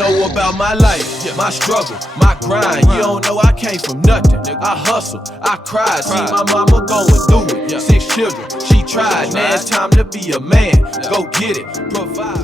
know about my life, my struggle, my grind. You don't know I came from nothing. I hustle, I cried, see my mama going through it. 6 children, she tried. Now it's time to be a man. Go get it, provide.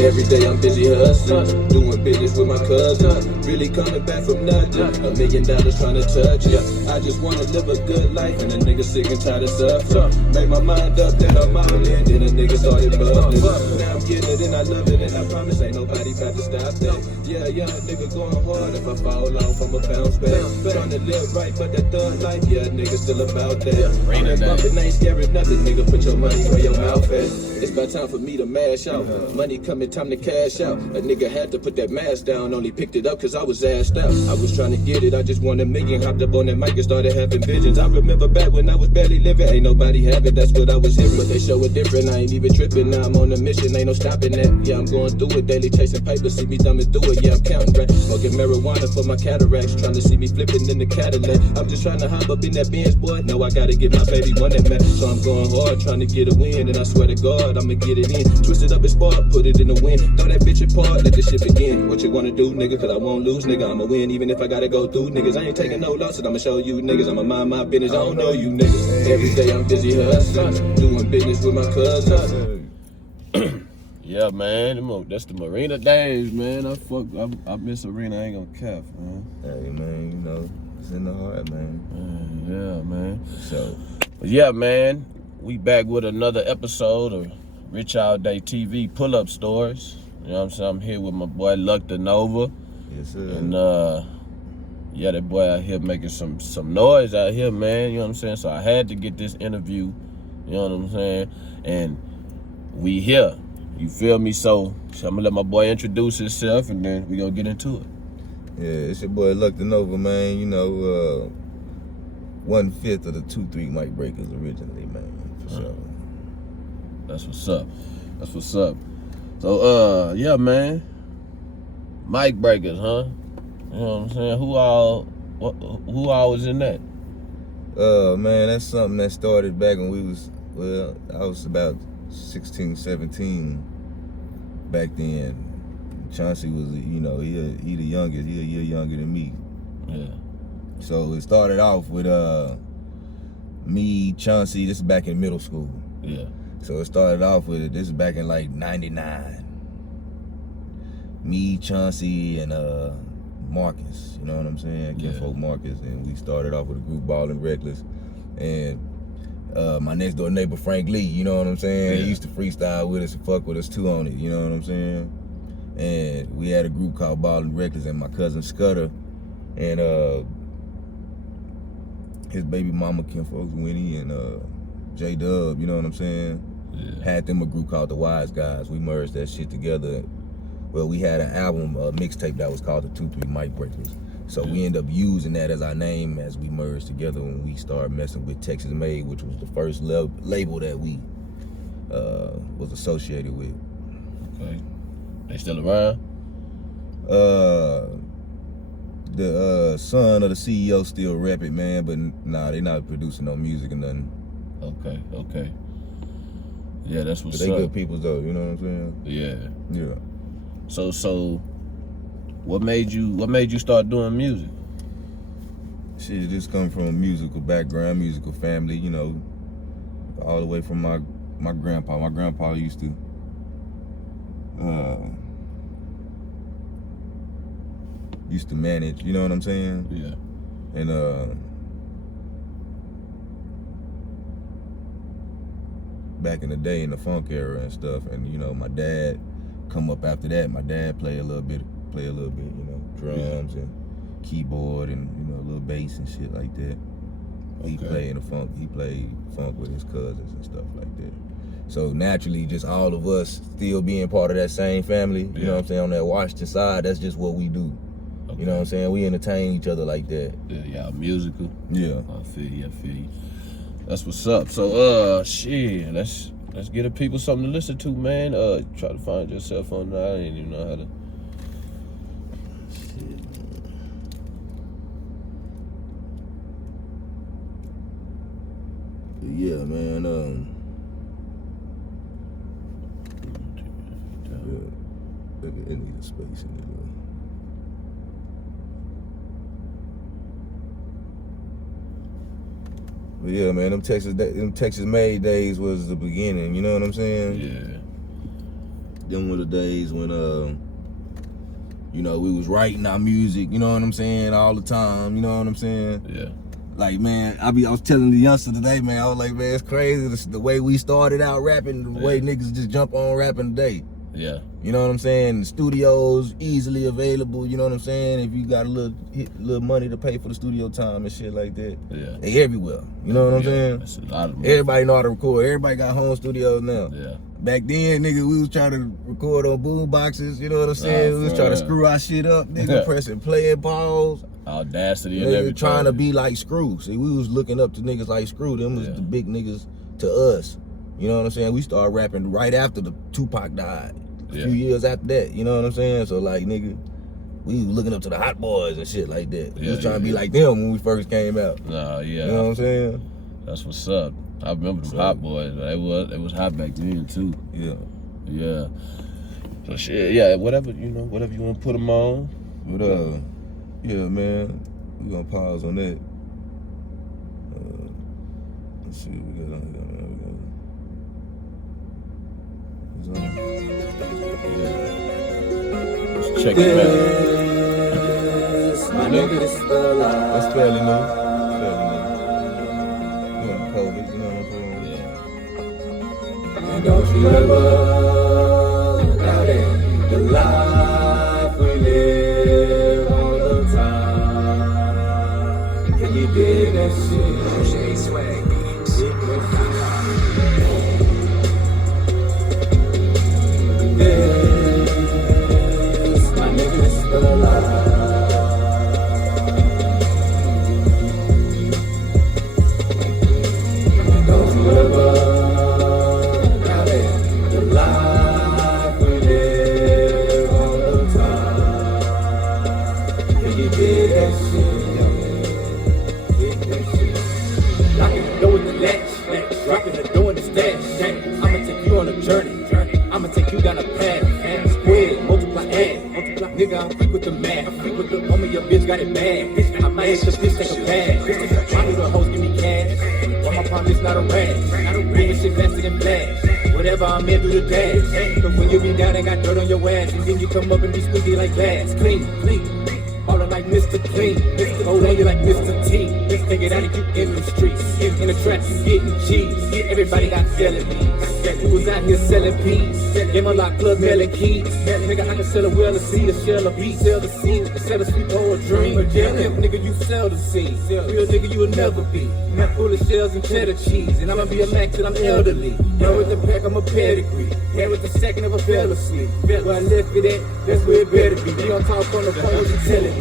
Every day I'm busy hustling, doing business with my cousin. Really coming back from nothing, $1 million trying to touch it. I just wanna live a good life, and a nigga sick and tired of suffering. Made my mind up that I'm out there, then a nigga started bubbling. Now I'm getting it and I love it, and I promise ain't nobody about to stop that. Yeah, young nigga going hard, if I fall off I'ma bounce back. Trying to live right, but that thug life, yeah, nigga still about that. I'm that bumpin', ain't scared nothing, nigga, put your money where your mouth at. It's about time for me to mash out, money coming, time to cash out. A nigga had to put that mask down, only picked it up cause I was asked out. I was trying to get it, I just won $1 million. Hopped up on that mic and started having visions. I remember back when I was barely living, ain't nobody have it, that's what I was hearing. But they show it different, I ain't even tripping. Now I'm on a mission, ain't no stopping that. Yeah, I'm going through it, daily chasing paper, see me thumbing through it. Yeah, I'm counting racks, smoking marijuana for my cataracts. Trying to see me flipping in the Cadillac. I'm just trying to hop up in that Benz, boy. No, I gotta get my baby one that match. So I'm going hard, trying to get a win. And I swear to God, I'ma get it in. Twist it up and spark, put it in the wind. Throw that bitch apart, let this shit begin. What you wanna do, nigga? Cause I won't lose, nigga. I'ma win, even if I gotta go through, niggas. I ain't taking no losses, I'ma show you, niggas. I'ma mind my business, I don't know you, niggas. Every day I'm busy hustling, doing business with my cousins. Yeah, man, that's the Orena days, man. I miss Orena, I ain't gonna cap, man. Hey, man, you know, it's in the heart, man. Yeah, man. So, but yeah, man, we back with another episode of RichAllday TV pull-up stories. You know what I'm saying? I'm here with my boy luckdanova. yes, sir. And yeah, that boy out here making some noise out here, man. You know what I'm saying? So I had to get this interview. You know what I'm saying? And we here. You feel me? So I'm gonna let my boy introduce himself, and then we gonna get into it. Yeah, it's your boy luckdanova, man. You know, 1/5 of the 2-3 mic breakers originally, man. For sure. That's what's up. That's what's up. So yeah, man. Mic breakers, huh? You know what I'm saying? Who all was in that? Man, that's something that started back when we was, well, I was about 16, 17 back then. Chauncey was, you know, he the youngest, he a year younger than me. Yeah. So it started off with me, Chauncey, this is back in middle school. Yeah. So it started off with, this is back in like 99. Me, Chauncey, and Marcus, you know what I'm saying? Yeah. Kinfolk Marcus, and we started off with a group Ballin' Reckless. And my next door neighbor Frank Lee, you know what I'm saying? Yeah. He used to freestyle with us and fuck with us too on it, you know what I'm saying? And we had a group called Ballin' Reckless, and my cousin Scudder and his baby mama Kinfolk Winnie and J-Dub, you know what I'm saying? Yeah. Had them a group called the Wise Guys. We merged that shit together. Well, we had an album, a mixtape that was called the 2-3 Mic Breakers. So we ended up using that as our name as we merged together when we started messing with Texas Made, which was the first label that we was associated with. Okay. They still around? The son of the CEO still rap it, man, but nah, they not producing no music or nothing. Okay. Yeah, that's what's But they up. good people though, you know what I'm saying? Yeah. Yeah. So what made you start doing music? Shit, just come from a musical background, musical family, you know, all the way from my grandpa. My grandpa used to manage, you know what I'm saying? Yeah. And back in the day in the funk era and stuff, and you know, my dad come up after that. My dad play a little bit, you know, drums and keyboard and, you know, a little bass and shit like that. He played funk with his cousins and stuff like that. So naturally, just all of us still being part of that same family, you know what I'm saying, on that Washington side, that's just what we do. Okay. You know what I'm saying? We entertain each other like that. Yeah, y'all musical. Yeah. I feel you. That's what's up. So shit, let's get the people something to listen to, man. Try to find yourself on there. I didn't even know how to. Yeah, man. Yeah, it needs space in it. But yeah, man, them Texas made days was the beginning. You know what I'm saying? Yeah. Them were the days when you know, we was writing our music. You know what I'm saying? All the time. You know what I'm saying? Yeah. Like, man, I was telling the youngster today, man, I was like, man, it's crazy the way we started out rapping, the way niggas just jump on rapping today. Yeah. You know what I'm saying? The studios easily available, you know what I'm saying? If you got a little money to pay for the studio time and shit like that. Yeah. They everywhere. You know what I'm saying? That's a lot of Everybody know how to record. Everybody got home studios now. Yeah. Back then, nigga, we was trying to record on boom boxes, you know what I'm saying? We was trying to screw our shit up, nigga, pressing play and pause. Audacity and Nigga everything. trying to be like Screw. See, we was looking up to niggas like Screw. Them was the big niggas to us. You know what I'm saying? We started rapping right after the Tupac died. A few years after that. You know what I'm saying? So like, nigga, we was looking up to the Hot Boys and shit like that. We was trying to be like them when we first came out. Nah, yeah. You know what I'm saying? That's what's up. I remember them Hot Boys. It was hot back then too. Yeah. Yeah. So shit, yeah, whatever you want to put them on. But yeah, man, we gonna pause on that. Let's see what we got on here. Let's check it out. My nigga, this is the life. That's fairly new. You know, COVID, you know what I'm saying? And don't you ever doubt it. The life we live all the time. Can you dig that shit? Shade swag. Yes, my nigga, this is the life. And don't you ever doubt it. The life we live all the time. Can you dig that shit? Dig that shit. Locking the door with the latch, dropping the door in the stash. I'ma take you on a journey. I'ma take you down a path. Square, multiply, add. Nigga, I'm quick with the math. I'm quick with the homie, your bitch got it bad. I might hit the bitch, take a pass. Mommy, the hoes give me cash. While my promise not a rash. Moving shit faster than flash. Whatever I'm in, do the dash. Cause when you be down and got dirt on your ass, and then you come up and be squeaky like glass. Clean. Ballin' like Mr. Clean. Hold on you like Mr. T. Let's take it out of you in the streets. In the trap, you getting cheese. Everybody got selling me. Who was out here selling peas? In my lock club, melon keys. Nigga, I can sell a well, a seed, a shell, a beat, sell the seed, sell a sweet or a dream. But yeah, nigga, you sell the seed. Real nigga, you will never be. Not full of shells and cheddar cheese. And I'ma be a max till I'm elderly. Hair with the pack, I'm a pedigree. Hair with the second of a fell asleep. Where I left it at, that's where it better be. We don't talk on the phone, what you telling me?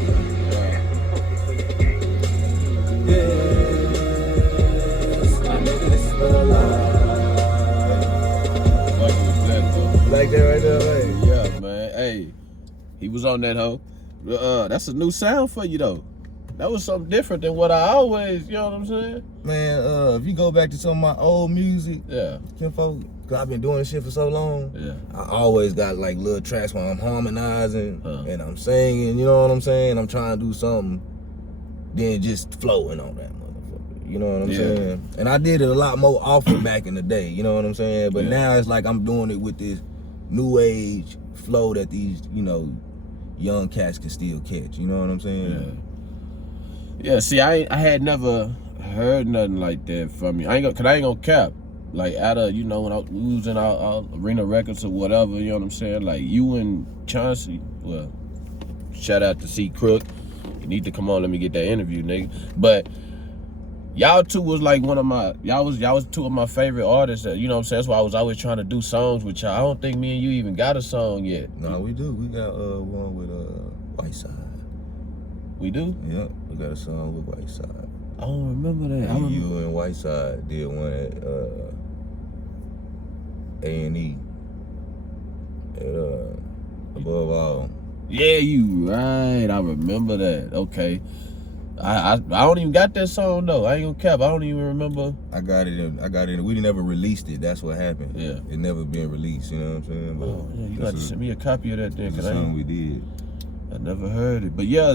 Yes, my nigga, this is the life. Like that right there, right? Yeah, man. Hey, he was on that hoe. That's a new sound for you though. That was something different than what I always, you know what I'm saying? Man, if you go back to some of my old music, Yeah. cause I've been doing this shit for so long. Yeah. I always got like little tracks where I'm harmonizing and I'm singing, you know what I'm saying? I'm trying to do something, then just flowing on that motherfucker. You know what I'm saying? And I did it a lot more often back in the day, you know what I'm saying? But now it's like I'm doing it with this new age flow that these, you know, young cats can still catch. You know what I'm saying? Yeah. See, I had never heard nothing like that from you. I ain't gonna cap. Like out of, you know, when I was in our Orena Records or whatever, you know what I'm saying? Like you and Chauncey, well, shout out to C Crook. You need to come on, let me get that interview, nigga. But y'all two was like y'all was two of my favorite artists. You know what I'm saying? That's why I was always trying to do songs with y'all. I don't think me and you even got a song yet. No, we do. We got one with Whiteside. We do? Yeah, we got a song with Whiteside. I don't remember that. And you and Whiteside did one at A&E. Above all. Yeah, you right. I remember that. Okay. I don't even got that song though. I ain't gonna cap. I don't even remember. I got it in. We never released it. That's what happened. Yeah. It never been released, you know what I'm saying? But Oh, yeah, you got to send me a copy of that then, that's cause the I song we did. never heard it. But yeah,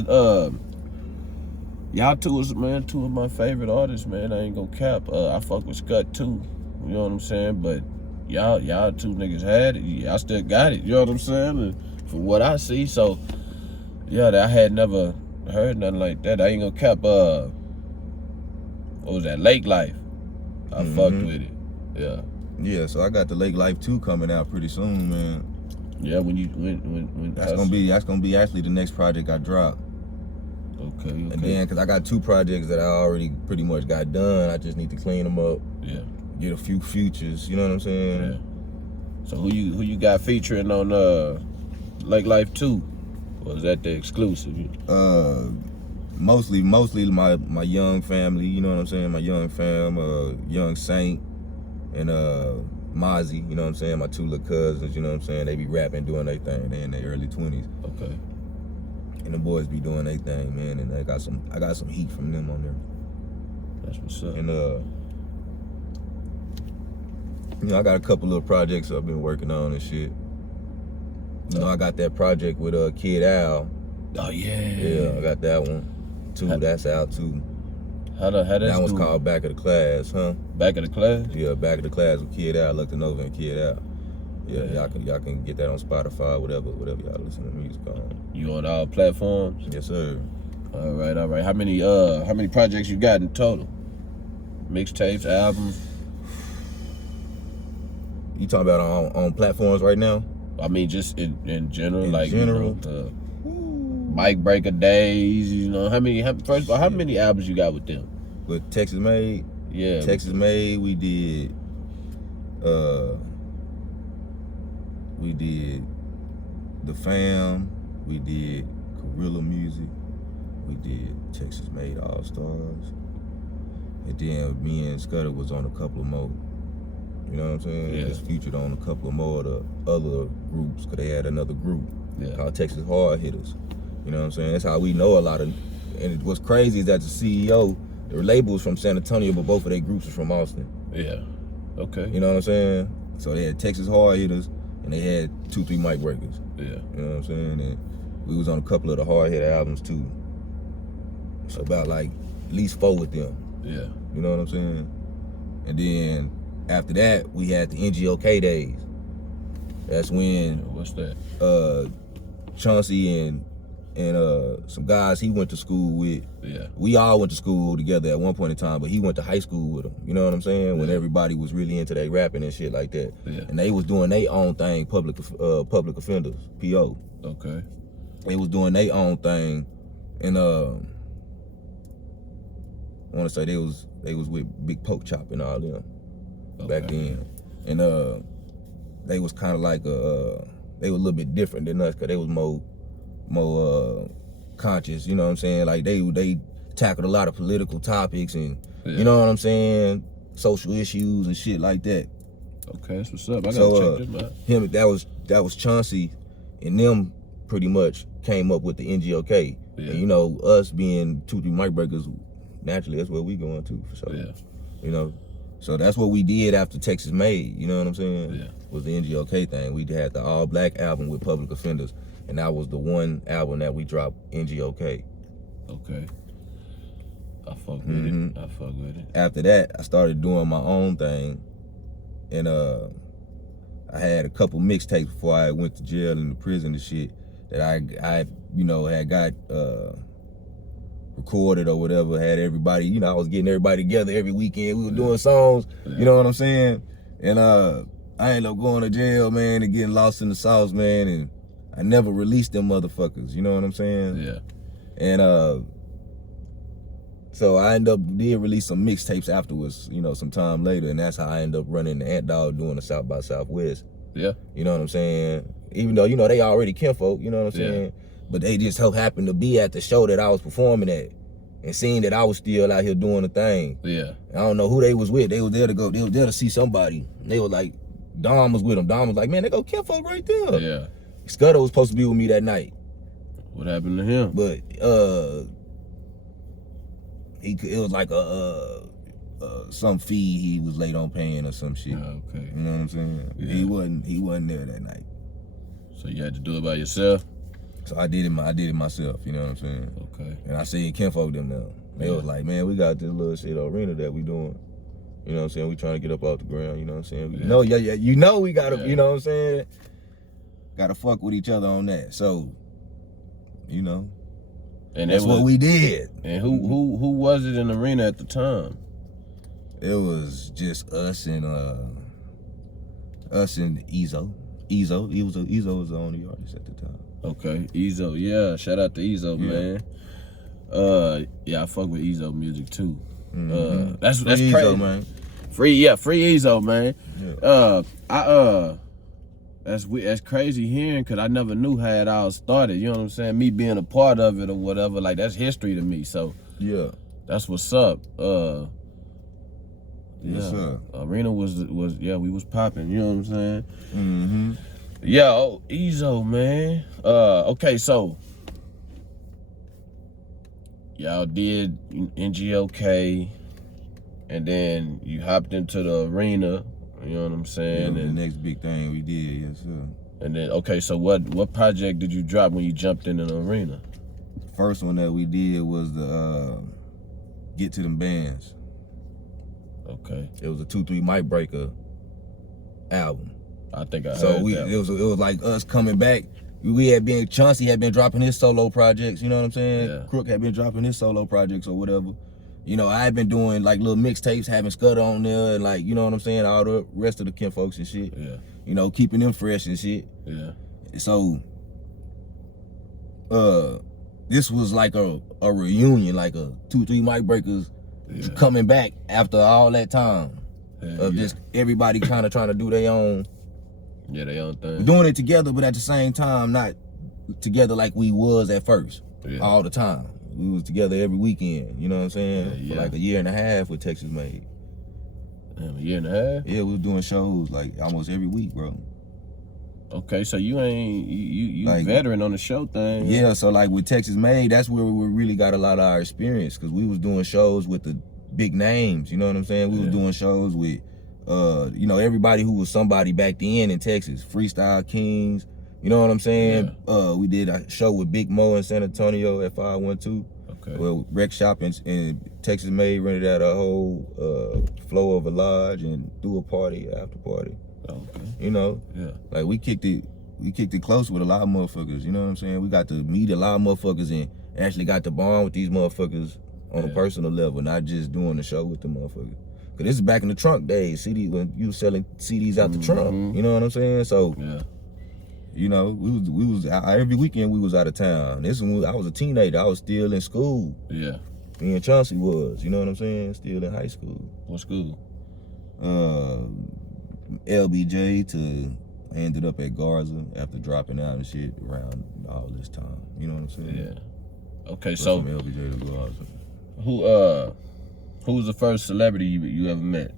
y'all two is two of my favorite artists, man. I ain't gonna cap. I fuck with Scott too. You know what I'm saying? But y'all two niggas had it. Y'all still got it. You know what I'm saying? And from what I see, so yeah, I had never heard nothing like that. I ain't gonna cap. What was that? Lake Life. I fucked with it. Yeah. Yeah, so I got the Lake Life 2 coming out pretty soon, man. Yeah, when That's gonna be actually the next project I drop. Okay. And then, cause I got 2 projects that I already pretty much got done. I just need to clean them up. Yeah. Get a few features. You know what I'm saying? Yeah. So who you got featuring on Lake Life 2? Or is that the exclusive? Mostly my young family. You know what I'm saying? My young fam, Young Saint, and Mozzie. You know what I'm saying? My 2 little cousins. You know what I'm saying? They be rapping, doing their thing. They in their early 20s. Okay. And the boys be doing their thing, man. And I got some heat from them on there. That's what's up. And you know, I got a couple of projects I've been working on and shit. You know, I got that project with Kid Al. Oh yeah. Yeah, I got that one too. That's out too. How that one's called Back of the Class, huh? Back of the Class? Yeah, Back of the Class with Kid Al, luckdanova and Kid Al. Yeah, y'all can get that on Spotify, whatever y'all listen to music on. You on all platforms? Yes, sir. All right. How many projects you got in total? Mixtapes, albums? You talking about on platforms right now? I mean, just in general, In general? You know, Mic Breaker Days. You know, how many albums you got with them? With Texas Made? Yeah. Texas Made, we did The Fam, we did Gorilla Music, we did Texas Made All Stars, and then me and Scudder was on a couple of more. You know what I'm saying? Yeah. Just featured on a couple of more of the other groups, because they had another group called Texas Hard Hitters. You know what I'm saying? That's how we know a lot of, and what's crazy is that the CEO, their labels from San Antonio, but both of their groups are from Austin. Yeah. Okay. You know what I'm saying? So they had Texas Hard Hitters, and they had 2-3 Mic Breakers. Yeah. You know what I'm saying? And we was on a couple of the hard hit albums too. So about like at least 4 with them. Yeah. You know what I'm saying? And then after that, we had the NGOK days. That's when What's that? Chauncey and some guys he went to school with. Yeah. We all went to school together at one point in time, but he went to high school with him. You know what I'm saying? When everybody was really into their rapping and shit like that. Yeah. And they was doing their own thing, public offenders, PO. Okay. They was doing their own thing, and I want to say they was with Big Poke Chop and all them back then, and they was kind of like they were a little bit different than us, cause they was more conscious. You know what I'm saying? Like they tackled a lot of political topics and you know what I'm saying, social issues and shit like that. Okay, that's what's up. I gotta check this out. That was Chauncey, and them pretty much came up with the NGOK. Yeah. And you know, us being 2-3 Mic Breakers, naturally that's where we going to for sure. Yeah. You know, so that's what we did after Texas Made. You know what I'm saying? Yeah. Was the NGOK thing. We had the all black album with Public Offenders, and that was the one album that we dropped, NGOK. Okay. I fuck with it. I fuck with it. After that, I started doing my own thing, and I had a couple mixtapes before I went to jail and the prison and shit that I you know, had got recorded or whatever. Had everybody, you know, I was getting everybody together every weekend. We were doing songs, you know what I'm saying? And I ended up going to jail, man, and getting lost in the sauce, man, and I never released them motherfuckers, you know what I'm saying? Yeah. And so I did release some mixtapes afterwards, you know, some time later, and that's how I ended up running the Ant Dog doing the South by Southwest. Yeah. You know what I'm saying? Even though, you know, they already kinfolk, you know what I'm saying? But they just so happened to be at the show that I was performing at and seeing that I was still out here doing the thing. Yeah. I don't know who they was with. They was there to see somebody. They were like, Dom was with them. Dom was like, man, they go kinfolk right there. Yeah. Scudder was supposed to be with me that night. What happened to him? But it was like some fee he was late on paying or some shit. Okay. You know what I'm saying? Yeah. He wasn't there that night. So you had to do it by yourself? So I did it myself, you know what I'm saying? Okay. And I seen Kinfolk them now. They was like, man, we got this little shit Orena that we doing. You know what I'm saying? We trying to get up off the ground, you know what I'm saying? Yeah. You know we gotta, Yeah. you know what I'm saying? Gotta fuck with each other on that. So, you know, And that's what we did. And who was it in the arena at the time? It was just us and Ezo. Ezo was the only artist at the time. Okay, Ezo, yeah. Shout out to Ezo, man. Yeah, I fuck with Ezo music too. That's Free crazy, Ezo, man. Free Ezo, man. Yeah. That's crazy hearing, cause I never knew how it all started. You know what I'm saying? Me being a part of it or whatever, like that's history to me. So Yeah. that's what's up. Yes, sir. Orena was we was popping. You know what I'm saying? Mm-hmm. Yeah, Ezo, man. Okay, so y'all did NGOK, and then you hopped into the arena. You know what I'm saying? Yeah, and the next big thing we did, yes, sir. And then, okay, so what project did you drop when you jumped into the arena? First one that we did was the Get to Them Bands. Okay. It was a 2-3 Mic Breaker album. I think I So heard that. it was like us coming back. Chauncey had been dropping his solo projects, you know what I'm saying? Yeah. Crook had been dropping his solo projects or whatever. You know, I had been doing like little mixtapes, having Scudder on there, and like, you know what I'm saying, all the rest of the kinfolks and shit. Yeah. You know, keeping them fresh and shit. Yeah. So this was like a reunion, like a 2-3 Mic Breakers coming back after all that time of just everybody kind of trying to do their own. Yeah, their own thing. Doing it together, but at the same time, not together like we was at first, all the time. We was together every weekend, you know what I'm saying? For like a year and a half with Texas Made. Damn, a year and a half? Yeah, we was doing shows like almost every week, bro. Okay, so you like, veteran on the show thing. Yeah, so like with Texas Made, that's where we really got a lot of our experience, because we was doing shows with the big names, you know what I'm saying? We was doing shows with, you know, everybody who was somebody back then in Texas. Freestyle Kings, you know what I'm saying? Yeah. We did a show with Big Mo in San Antonio at 512. Okay. Well, Rec Shop and Texas Made rented out a whole floor of a lodge and threw a party, after party. Okay. You know? Yeah. Like we kicked it close with a lot of motherfuckers, you know what I'm saying? We got to meet a lot of motherfuckers and actually got to bond with these motherfuckers on a personal level, not just doing the show with the motherfuckers. Cause this is back in the trunk days, when you was selling CDs out the trunk, you know what I'm saying? So, you know, we was every weekend we was out of town. This when I was a teenager, I was still in school. Yeah. Me and Chauncey was, you know what I'm saying? Still in high school. What school? LBJ I ended up at Garza after dropping out and shit around all this time. You know what I'm saying? Yeah. Okay, so from LBJ to Garza. Who was the first celebrity you ever met?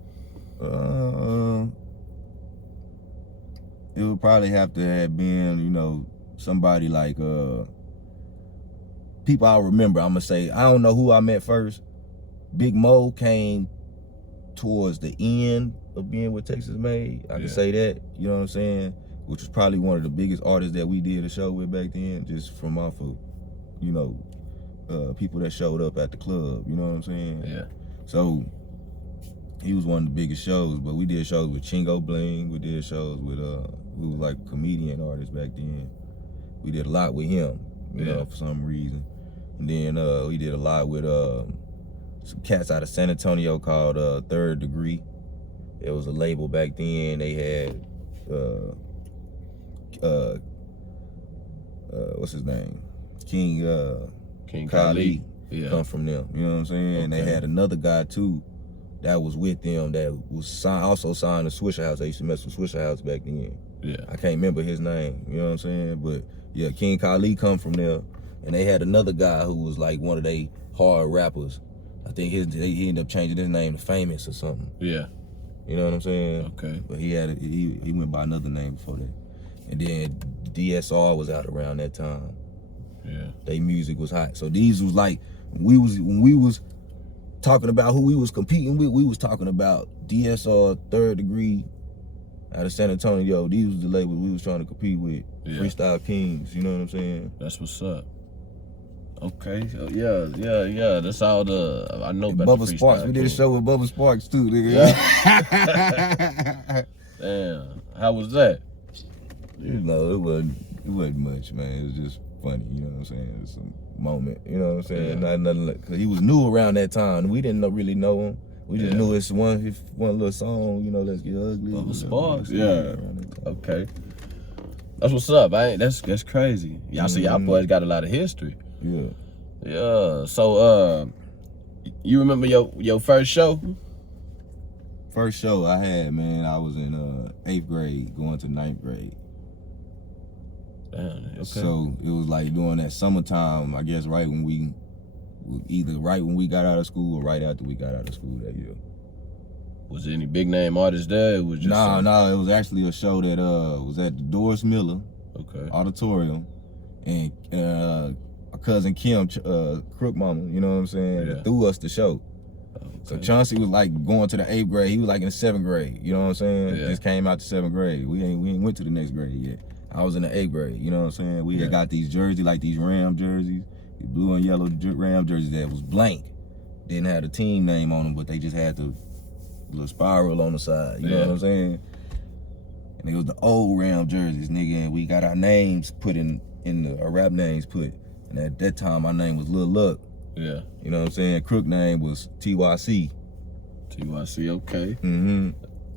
It would probably have to have been, you know, somebody like people I remember. I'm gonna say I don't know who I met first. Big Mo came towards the end of being with Texas Made. I can say that, you know what I'm saying? Which was probably one of the biggest artists that we did a show with back then, just from off of, you know, people that showed up at the club, you know what I'm saying? Yeah. So he was one of the biggest shows, but we did shows with Chingo Bling, we did shows with we was like comedian artists back then. We did a lot with him, you know, for some reason. And then we did a lot with some cats out of San Antonio called Third Degree. It was a label back then. They had what's his name? King Kali come from them. You know what I'm saying? Okay. And they had another guy too that was with them that was also signed to Swisher House. They used to mess with Swisher House back then. Yeah. I can't remember his name. You know what I'm saying? But yeah, King Kali come from there. And they had another guy who was like one of they hard rappers. I think he ended up changing his name to Famous or something. Yeah. You know what I'm saying? Okay. But he went by another name before that. And then DSR was out around that time. Yeah. Their music was hot. So these was like when we was talking about who we was competing with, we was talking about DSR, Third Degree, out of San Antonio. These was the labels we was trying to compete with. Yeah. Freestyle Kings, you know what I'm saying? That's what's up. Okay, so yeah. That's all I know about Bubba the Sparks. We did a show with Bubba Sparks too, nigga. Yeah. Damn, how was that? You know, it wasn't much, man. It was just funny, you know what I'm saying? It was some moment, you know what I'm saying? Yeah. Nothing like, cause he was new around that time. We didn't really know him. We just knew it's one little song, you know, Let's Get Ugly. Bubba Sparks, yeah. Okay. That's what's up. That's crazy. Y'all see, y'all boys got a lot of history. Yeah. Yeah. So, you remember your first show? First show I had, man, I was in 8th grade, going to 9th grade. Damn, okay. So it was like during that summertime, I guess either right when we got out of school or right after we got out of school that year. Was there any big name artists there? It was just No, it was actually a show that was at the Doris Miller Auditorium, and our cousin Kim, Crook Mama, you know what I'm saying, threw us the show. Okay. So Chauncey was like going to the 8th grade. He was like in the 7th grade, you know what I'm saying? Yeah. Just came out to 7th grade. We ain't went to the next grade yet. I was in the 8th grade, you know what I'm saying? We had got these jerseys, like these Ram jerseys, these blue and yellow Ram jerseys that was blank. Didn't have the team name on them, but they just had the little spiral on the side, you know what I'm saying? And it was the old Ram jerseys, nigga, and we got our names put our rap names put. And at that time, my name was Lil Luck. Yeah. You know what I'm saying? Crook name was TYC. TYC, okay. Mm-hmm.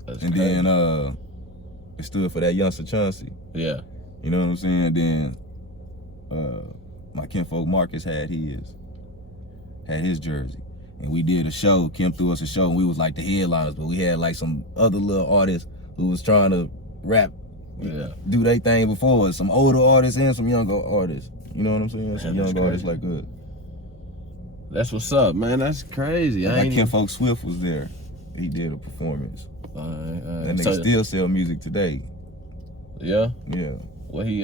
That's and crazy. then it stood for that youngster Chauncey. Yeah. You know what I'm saying? Then my kinfolk Marcus had his jersey. And we did a show. Kim threw us a show, and we was like the headliners, but we had like some other little artists who was trying to rap, do their thing before us. Some older artists and some younger artists. You know what I'm saying? Some young artists like us. That's what's up, man. That's crazy. Like kinfolk Swift was there. He did a performance. And they still sell music today. Yeah? Yeah. What he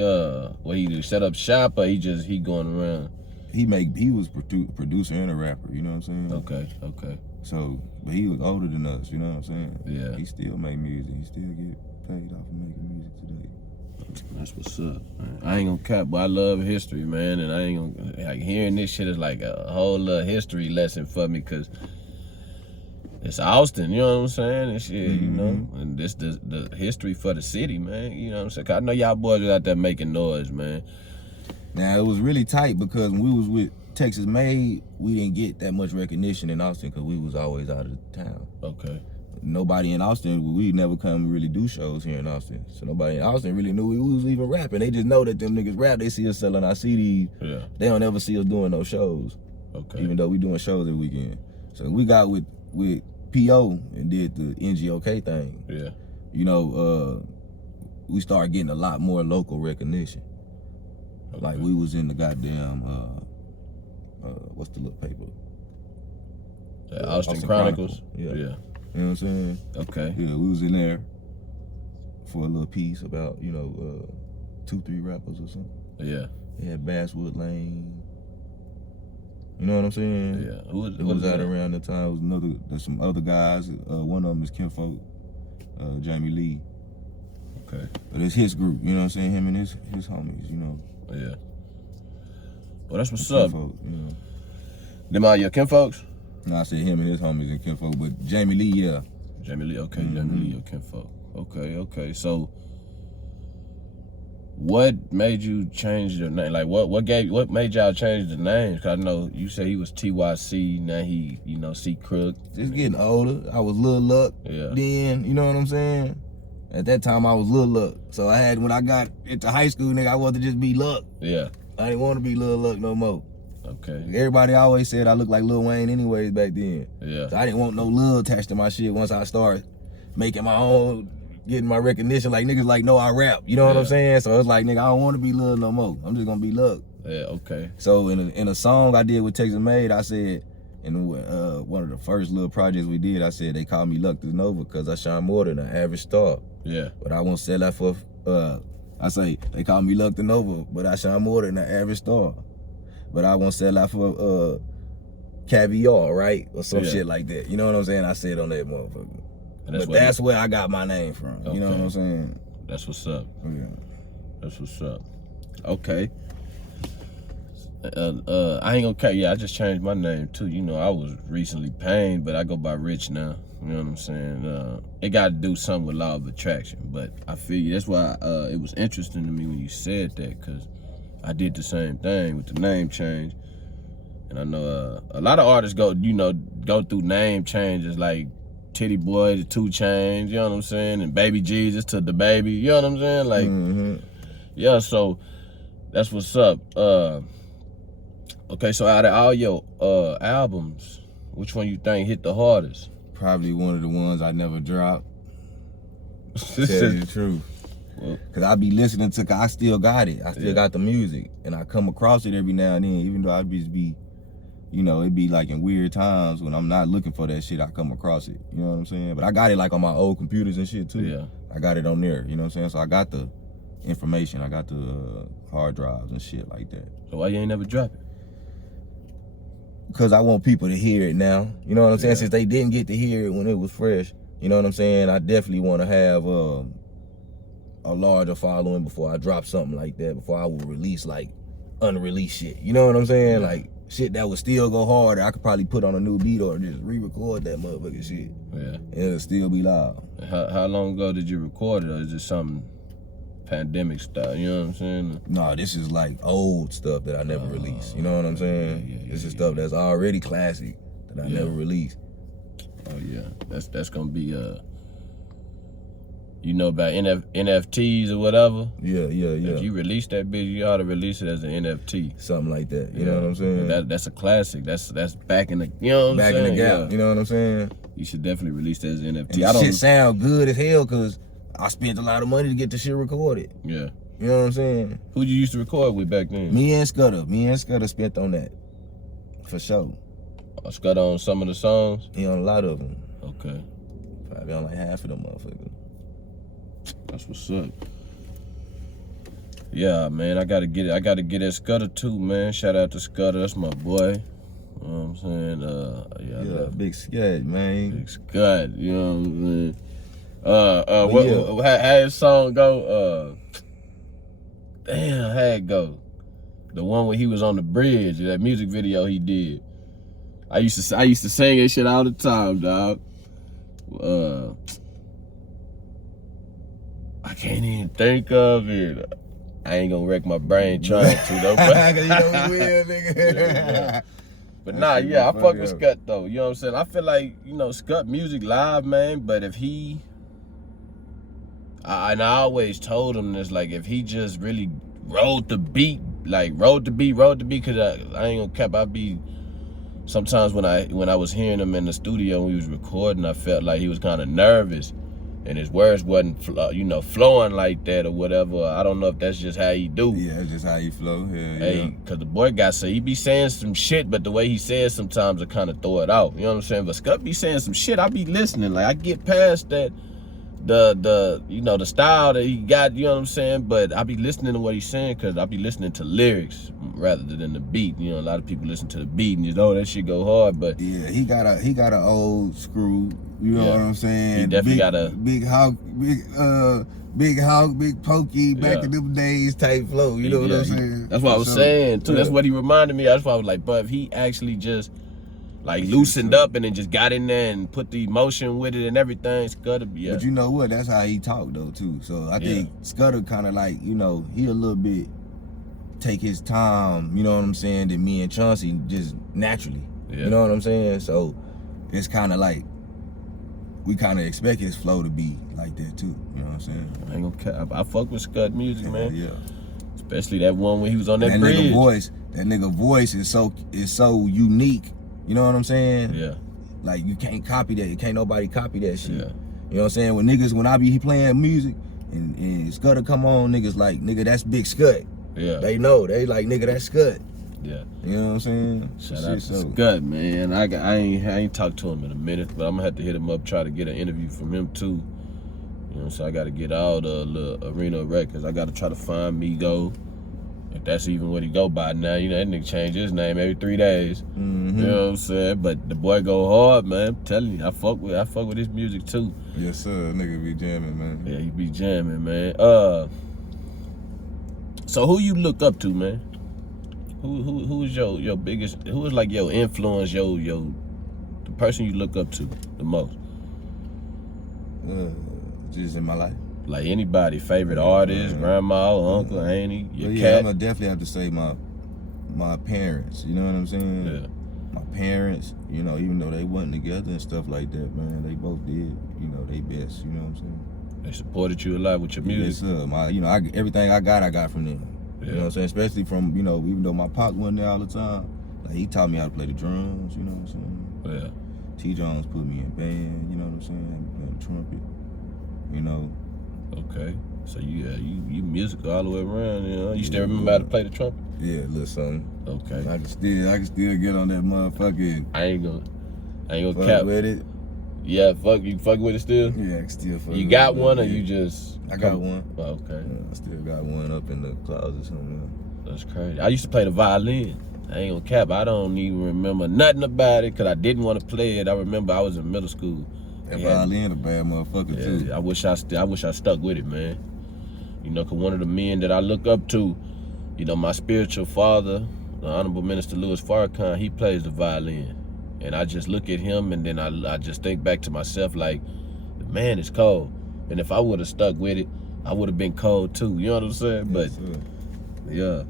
do? Set up shop, or he going around? He was producer and a rapper, you know what I'm saying? Okay. So, but he was older than us, you know what I'm saying? Yeah. He still make music. He still get paid off of making music today. That's what's up, man. I ain't gonna cap, but I love history, man, and I ain't gonna, like, hearing this shit is like a whole little history lesson for me, cause it's Austin, you know what I'm saying, and shit, you know, and this the history for the city, man, you know what I'm saying, cause I know y'all boys was out there making noise, man. Now, it was really tight because when we was with Texas Made, we didn't get that much recognition in Austin because we was always out of town. Okay. Nobody in Austin, we never come really do shows here in Austin. So nobody in Austin really knew we was even rapping. They just know that them niggas rap. They see us selling our CDs. Yeah. They don't ever see us doing no shows. Okay. Even though we doing shows every weekend. So we got with P.O. and did the NGOK thing. Yeah. You know, we started getting a lot more local recognition. Okay. Like we was in the goddamn, what's the little paper? The Austin Chronicles. Yeah. You know what I'm saying? Okay. Yeah, we was in there for a little piece about, 2-3 rappers or something. Yeah. They had Basswood Lane. You know what I'm saying? Yeah. Who was out around the time. There's some other guys. One of them is kinfolk, Jamie Lee. Okay. But it's his group, you know what I'm saying? Him and his homies, you know. Yeah. Well, that's what's up. Kinfolk, you know. Them all your kinfolks? No, I said him and his homies and kinfolk, but Jamie Lee, yeah. Jamie Lee, okay. Jamie Lee, your kinfolk. Okay. So, what made you change your name? Like, what made y'all change the name? Cause I know you said he was TYC, now he, C Crook. Just getting older. I was Lil Luck then, you know what I'm saying? At that time, I was Lil Luck. So when I got into high school, nigga, I wanted to just be Luck. Yeah. I didn't want to be Lil Luck no more. Okay. Everybody always said I looked like Lil Wayne anyways back then. Yeah. So I didn't want no Lil attached to my shit once I started making my own, getting my recognition. Like, niggas like, no, I rap. You know what I'm saying? So it's like, nigga, I don't want to be Lil no more. I'm just going to be Luck. Yeah, okay. So in a song I did with Texas Made, I said, in one of the first little projects we did, I said they call me luckdanova because I shine more than an average star. Yeah. But I won't sell that for, I say, they call me luckdanova, but I shine more than an average star. But I won't sell out for caviar, right? Or some Yeah. shit like that. You know what I'm saying? I said on that motherfucker. And But that's where I got my name from. You know what I'm saying? That's what's up. Yeah. That's what's up. Okay. I ain't gonna care. Yeah, I just changed my name too. You know, I was recently Pain, but I go by Rich now. You know what I'm saying? It got to do something with law of attraction, but I feel you. That's why it was interesting to me when you said that, because I did the same thing with the name change. And I know a lot of artists go through name changes, like Titty Boy to 2 Chainz, you know what I'm saying? And Baby Jesus to the Baby, you know what I'm saying? Like, yeah, so that's what's up. Okay, so out of all your albums, which one you think hit the hardest? Probably one of the ones I never dropped. To tell you the truth. Cause I be listening to, I still got it. I still got the music. And I come across it every now and then, even though I just be, you know, it be like in weird times when I'm not looking for that shit, I come across it. You know what I'm saying? But I got it like on my old computers and shit too. Yeah. I got it on there, you know what I'm saying? So I got the information, I got the hard drives and shit like that. So why you ain't never drop it? Because I want people to hear it now. You know what I'm saying? Since they didn't get to hear it when it was fresh, you know what I'm saying? I definitely want to have a larger following before I drop something like that, before I will release like unreleased shit. You know what I'm saying? Like shit that would still go hard. I could probably put on a new beat or just re-record that motherfucking shit. Yeah. And it'll still be loud. How long ago did you record it, or is it something pandemic style? You know what I'm saying? No, this is like old stuff that I never released. You know what I'm saying? This is stuff that's already classic that I never released. Oh yeah, that's gonna be you know about NFTs or whatever. Yeah. If you release that bitch, you ought to release it as an NFT. Something like that. You know what I'm saying? That's a classic. That's back in the, you know what I'm back saying? in the gap. Yeah. You know what I'm saying? You should definitely release that as an NFT. And shit sound good as hell because I spent a lot of money to get the shit recorded. Yeah. You know what I'm saying? Who you used to record with back then? Me and Scudder spent on that. For sure. Scudder on some of the songs? He on a lot of them. Okay. Probably on like half of them motherfuckers. That's what's up. Yeah, man, I gotta get at Scudder too, man. Shout out to Scudder, that's my boy. You know what I'm saying? Yeah, big Scud, man. Big Scud, you know what I'm saying? How his song go? Damn, how it go? The one where he was on the bridge, that music video he did. I used to sing that shit all the time, dog. I can't even think of it. I ain't gonna wreck my brain trying to though. But, you know we will, nigga. But nah, yeah, I fuck with Scud though. You know what I'm saying? I feel like, you know, Scud music live, man. But if he, and I always told him this, like if he just really rode the beat, because I ain't gonna cap. I be sometimes when I was hearing him in the studio when he was recording, I felt like he was kind of nervous. And his words wasn't, flowing like that or whatever. I don't know if that's just how he do. Yeah, that's just how he flow. Cause the boy he be saying some shit, but the way he says sometimes I kind of throw it out. You know what I'm saying? But Scud be saying some shit, I be listening. Like I get past that, the style that he got. You know what I'm saying? But I be listening to what he's saying because I be listening to lyrics rather than the beat. You know, a lot of people listen to the beat and that shit go hard. But yeah, he got an old screw. You know what I'm saying? He definitely got a big hawk, big pokey, back in them days type flow. You know what I'm saying? That's what I was saying too. That's what he reminded me. That's why I was like, but if he actually just like loosened up and then just got in there and put the emotion with it and everything, Scudder, yeah. But you know what? That's how he talk though too. So I think Scudder kind of like, he a little bit take his time. You know what I'm saying? Than me and Chauncey just naturally. Yeah. You know what I'm saying? So it's kind of like, we kind of expect his flow to be like that too. You know what I'm saying? I ain't gonna cap. I fuck with Scud music, man. Yeah. Especially that one when he was on that bridge. That nigga voice is so unique. You know what I'm saying? Yeah. Like you can't copy that. Can't nobody copy that shit. Yeah. You know what I'm saying? When I be playing music and Scudder come on, niggas like, nigga, that's Big Scud. Yeah. They know. They like, nigga, that's Scud. Yeah. You know what I'm saying? Shout out to Scud, man. I ain't talked to him in a minute, but I'm gonna have to hit him up, try to get an interview from him too. You know, so I gotta get all the Orena Records. I gotta try to find Migo. If that's even what he go by now, you know, that nigga change his name every 3 days. Mm-hmm. You know what I'm saying? But the boy go hard, man. I'm telling you, I fuck with his music too. Yes, sir. Nigga be jamming, man. Yeah, he be jamming, man. So who you look up to, man? Who is your biggest? Who is like your influence? The person you look up to the most? Just in my life. Like anybody, favorite artist, grandma, uncle, auntie, your yeah, cat. I'm gonna definitely have to say my parents. You know what I'm saying? Yeah. My parents, you know, even though they wasn't together and stuff like that, man, they both did, you know, they best. You know what I'm saying? They supported you a lot with your music. Yes, sir. Everything I got from them. Yeah. You know what I'm saying? Especially from, you know, even though my pop wasn't there all the time, like he taught me how to play the drums. You know what I'm saying? Yeah. T. Jones put me in band. You know what I'm saying? Playing the trumpet. You know. Okay. So you musical all the way around, you know. You still remember how to play the trumpet? Yeah, a little something. Okay. I can still get on that motherfucking I ain't gonna fuck cap with it. Yeah, you fuck with it still? Yeah, I can still fuck You with got it. one or Yeah. you just I got one. Oh, okay. Yeah, I still got one up in the closet somewhere. That's crazy. I used to play the violin. I ain't gonna cap. I don't even remember nothing about it because I didn't want to play it. I remember I was in middle school. That violin a bad motherfucker too. Yeah, I wish I stuck with it, man. You know, cause one of the men that I look up to, you know, my spiritual father, the Honorable Minister Louis Farrakhan, he plays the violin. And I just look at him and then I just think back to myself like, the man is cold. And if I would have stuck with it, I would have been cold too. You know what I'm saying? Yes, But yeah,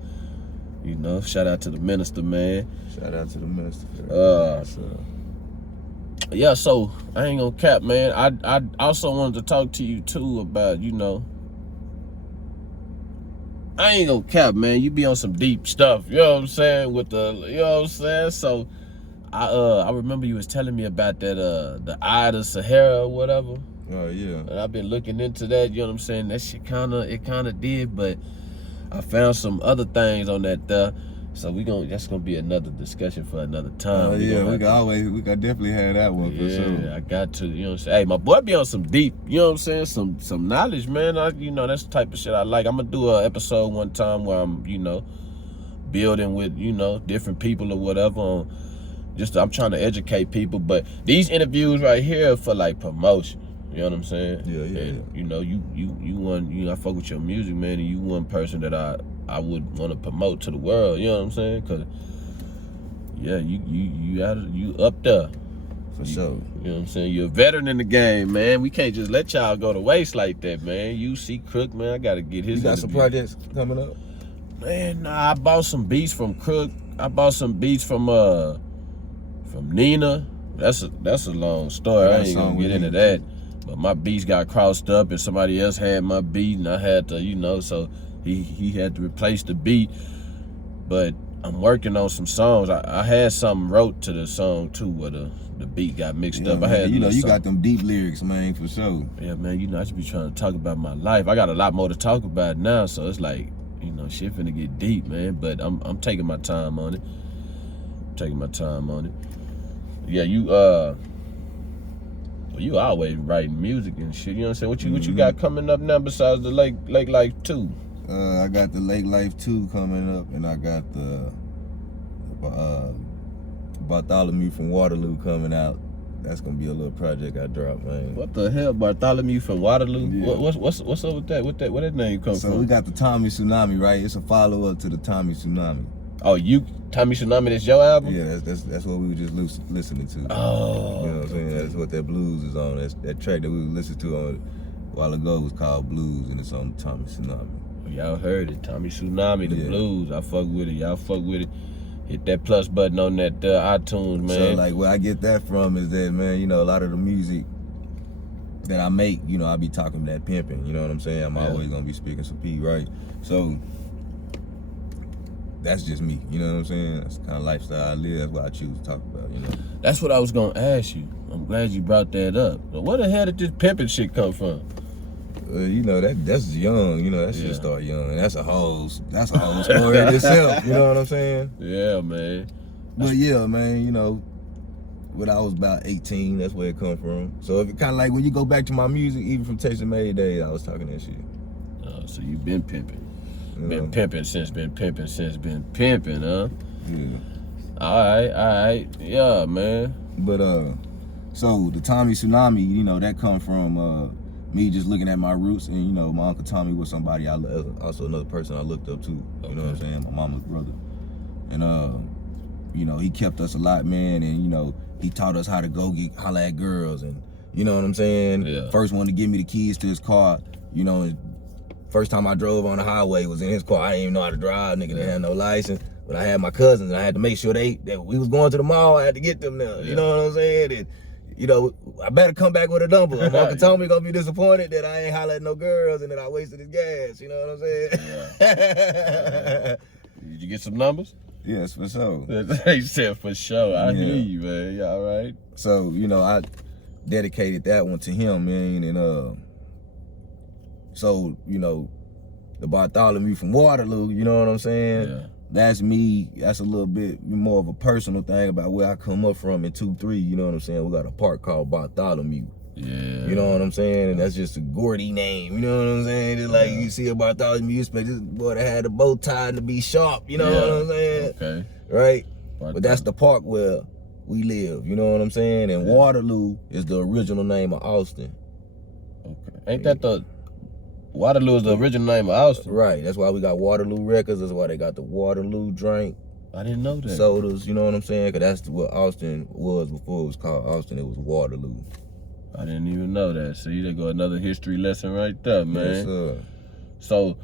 you know, shout out to the minister, man. Shout out to the minister. Yeah, so I ain't gonna cap, man. I also wanted to talk to you too about, you know, I ain't gonna cap, man. You be on some deep stuff, you know what I'm saying? With the, you know what I'm saying? So I remember you was telling me about that the Eye of the Sahara or whatever. Oh yeah. And I've been looking into that, you know what I'm saying? That shit kinda did, but I found some other things on that there. So that's gonna be another discussion for another time. Oh yeah, we can definitely have that one for sure. Yeah, I got to, you know what I'm saying? Hey, my boy be on some deep, you know what I'm saying? Some knowledge, man. You know, that's the type of shit I like. I'm gonna do an episode one time where I'm, you know, building with, you know, different people or whatever. I'm trying to educate people, but these interviews right here are for like promotion. You know what I'm saying? Yeah. And, you know, I fuck with your music, man, and you one person that I would want to promote to the world. You know what I'm saying? Cause yeah, you up there. For sure. You know what I'm saying? You're a veteran in the game, man. We can't just let y'all go to waste like that, man. You see Crook, man, I gotta get his. You got some interview. projects coming up? Man, nah, I bought some beats from Crook. I bought some beats from Nina. That's a long story. I ain't gonna get into that. But my beats got crossed up and somebody else had my beat and I had to, you know, so he had to replace the beat. But I'm working on some songs. I had something wrote to the song too where the beat got mixed up. Man, I had, you know, you got them deep lyrics, man, for sure. Yeah, man, you know, I should be trying to talk about my life. I got a lot more to talk about now, so it's like, you know, shit finna get deep, man. But I'm taking my time on it. Yeah, you always writing music and shit, you know what I'm saying? What you got coming up now besides the Lake Life 2? I got the Lake Life 2 coming up, and I got the Bartholomew from Waterloo coming out. That's gonna be a little project I dropped, man. What the hell, Bartholomew from Waterloo? Yeah. What's up with that? Where that name come So from? we got the Tommy Tsunami, right? It's a follow-up to the Tommy Tsunami. Oh, Tommy Tsunami, that's your album? Yeah, that's what we were just listening to. Oh. You know what I'm saying? That's what that blues is on. That track that we listened to a while ago was called Blues, and it's on Tommy Tsunami. Y'all heard it, Tommy Tsunami, the Yeah. blues. I fuck with it. Y'all fuck with it. Hit that plus button on that iTunes, man. So like where I get that from is that, man, you know, a lot of the music that I make, you know, I be talking that pimping. You know what I'm saying? I'm always gonna be speaking some P, right? So that's just me. You know what I'm saying? That's the kind of lifestyle I live. That's what I choose to talk about. You know. That's what I was gonna ask you. I'm glad you brought that up. But where the hell did this pimping shit come from? You know, that's young. You know, that shit Yeah. start young. That's a whole story in itself. You know what I'm saying? Yeah, man. But yeah, man, you know, when I was about 18, that's where it come from. So if it kind of like when you go back to my music, even from Texas Made days, I was talking that shit. So you been pimping. Been pimping since been pimping, huh? Yeah. All right, yeah, man. But so the Tommy Tsunami, you know, that come from me just looking at my roots, and you know, my Uncle Tommy was somebody also another person I looked up to. You know what I'm saying? My mama's brother, and you know, he kept us a lot, man, and you know, he taught us how to go holla at girls, and you know what I'm saying? Yeah. First one to give me the keys to his car, you know. First time I drove on the highway was in his car. I didn't even know how to drive, nigga. Didn't have no license. But I had my cousins, and I had to make sure that we was going to the mall. I had to get them there. You know what I'm saying? And, you know, I better come back with a number. My Uncle Tommy gonna be disappointed that I ain't holler at no girls and that I wasted his gas. You know what I'm saying? Yeah. Did you get some numbers? Yes, for sure. He said for sure. I hear you, man. Yeah, all right. So, you know, I dedicated that one to him, man, and so, you know, the Bartholomew from Waterloo, you know what I'm saying? Yeah. That's me. That's a little bit more of a personal thing about where I come up from in 2-3, you know what I'm saying? We got a park called Bartholomew. Yeah. You know what I'm saying? And that's just a Gordy name, you know what I'm saying? Just like you see a Bartholomew, you expect this boy that had a bow tie to be sharp, you know what I'm saying? Okay. Right? But that's the park where we live, you know what I'm saying? And Waterloo is the original name of Austin. Okay. Ain't that the Waterloo is the original name of Austin? Right. That's why we got Waterloo Records. That's why they got the Waterloo drink. I didn't know that. Sodas, you know what I'm saying? Because that's what Austin was before it was called Austin. It was Waterloo. I didn't even know that. See, there go another history lesson right there, man. Yes, sir. So,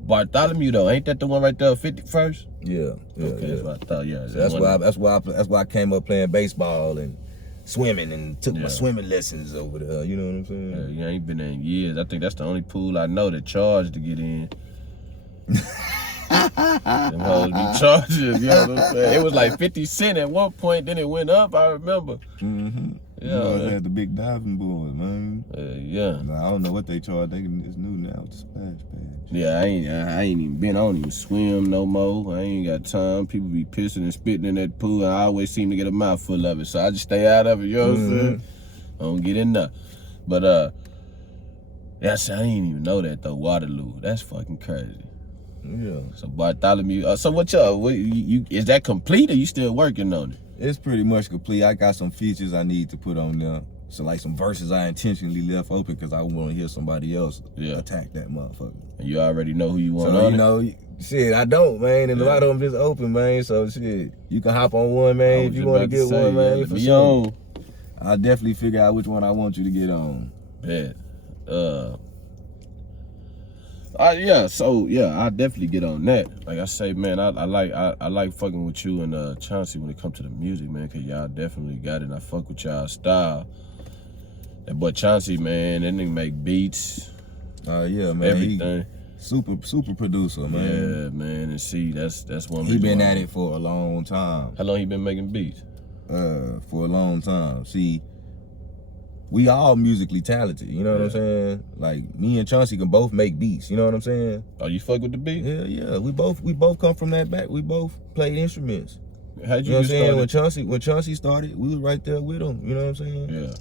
Bartholomew though, ain't that the one right there, 51st? Yeah. Okay, that's what I thought. Yeah. So that's why I came up playing baseball and swimming and took my swimming lessons over there. You know what I'm saying? Yeah, you ain't been there in years. I think that's the only pool I know that charged to get in. Them hoes be charging, you know what I'm saying? It was like 50 cents at one point, then it went up, I remember. Mm-hmm. Yeah, you know, they had the big diving board, man. Yeah. Now, I don't know what they charge. It's new now with the splash pad. Yeah, I ain't even been. I don't even swim no more. I ain't got time. People be pissing and spitting in that pool, and I always seem to get a mouthful of it. So I just stay out of it, you know what I'm saying? I don't get in there. But I didn't even know that though. Waterloo. That's fucking crazy. Yeah. So Bartholomew. So what you is that complete or you still working on it? It's pretty much complete. I got some features I need to put on there. So like some verses I intentionally left open because I want to hear somebody else attack that motherfucker. And you already know who you want so, on you know, shit, I don't, man. And a lot of them just open, man. So shit, you can hop on one, man, if you want to get one, man. For sure. I'll definitely figure out which one I want you to get on. Yeah. I definitely get on that. Like I say, man, I like fucking with you and Chauncey when it comes to the music, man, cause y'all definitely got it. And I fuck with y'all style. That boy Chauncey, man, that nigga make beats. Yeah, man. Everything. Super producer, man. Yeah, man. And see, that's one. He been at it for a long time. How long he been making beats? For a long time. See, we all musically talented, you know what I'm saying? Like me and Chauncey can both make beats, you know what I'm saying? Oh, you fuck with the beat? Yeah. We both come from that back. We both played instruments. How'd you know what I'm saying? When Chauncey started, we was right there with him, you know what I'm saying? Yeah.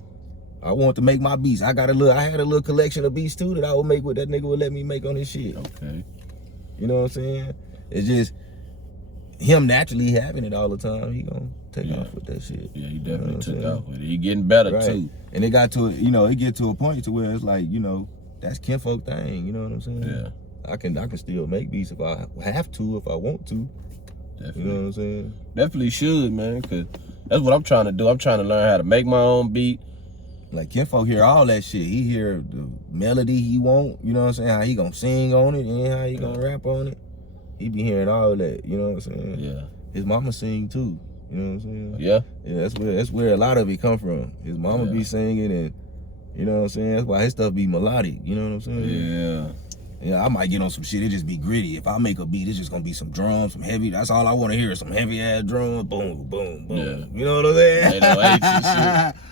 I wanted to make my beats. I had a little collection of beats too that I would make with that nigga would let me make on his shit. Okay. You know what I'm saying? It's just him naturally having it all the time. He gonna take off with that shit. Yeah, he definitely took off with it. He getting better too. And it got to, it get to a point to where it's like, that's kinfolk thing. You know what I'm saying? Yeah. I can still make beats if I have to, if I want to. Definitely. You know what I'm saying? Definitely should, man, cause that's what I'm trying to do. I'm trying to learn how to make my own beat. Like kinfolk hear all that shit. He hear the melody he want, you know what I'm saying? How he gonna sing on it and how he gonna rap on it. He be hearing all that, you know what I'm saying? Yeah. His mama sing too, you know what I'm saying? Yeah. Yeah, that's where a lot of it come from. His mama be singing and, you know what I'm saying? That's why his stuff be melodic, you know what I'm saying? Yeah. Yeah, I might get on some shit, it just be gritty. If I make a beat, it's just gonna be some drums, some heavy, that's all I wanna hear, some heavy ass drums, boom, boom, boom. Yeah. You know what I'm saying? Ain't no H and shit.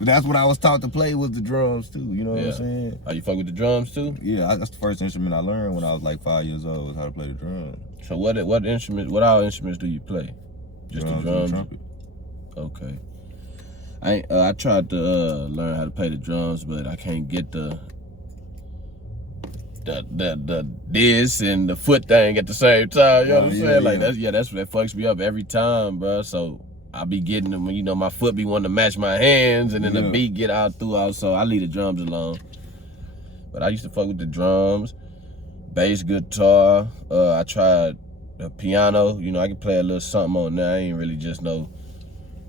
That's what I was taught to play was the drums too, you know what I'm saying? Oh, you fuck with the drums too? Yeah, that's the first instrument I learned when I was like 5 years old, was how to play the drums. So what all instruments do you play? Just the drums? And trumpet. Okay. I tried to learn how to play the drums, but I can't get the the this and the foot thing at the same time. You know what I'm saying? Like that's what fucks me up every time, bro. So I be getting them, you know, my foot be wanting to match my hands, and then the beat get out throughout. So I leave the drums alone. But I used to fuck with the drums, bass guitar. I tried the piano. You know, I can play a little something on there. I ain't really just no,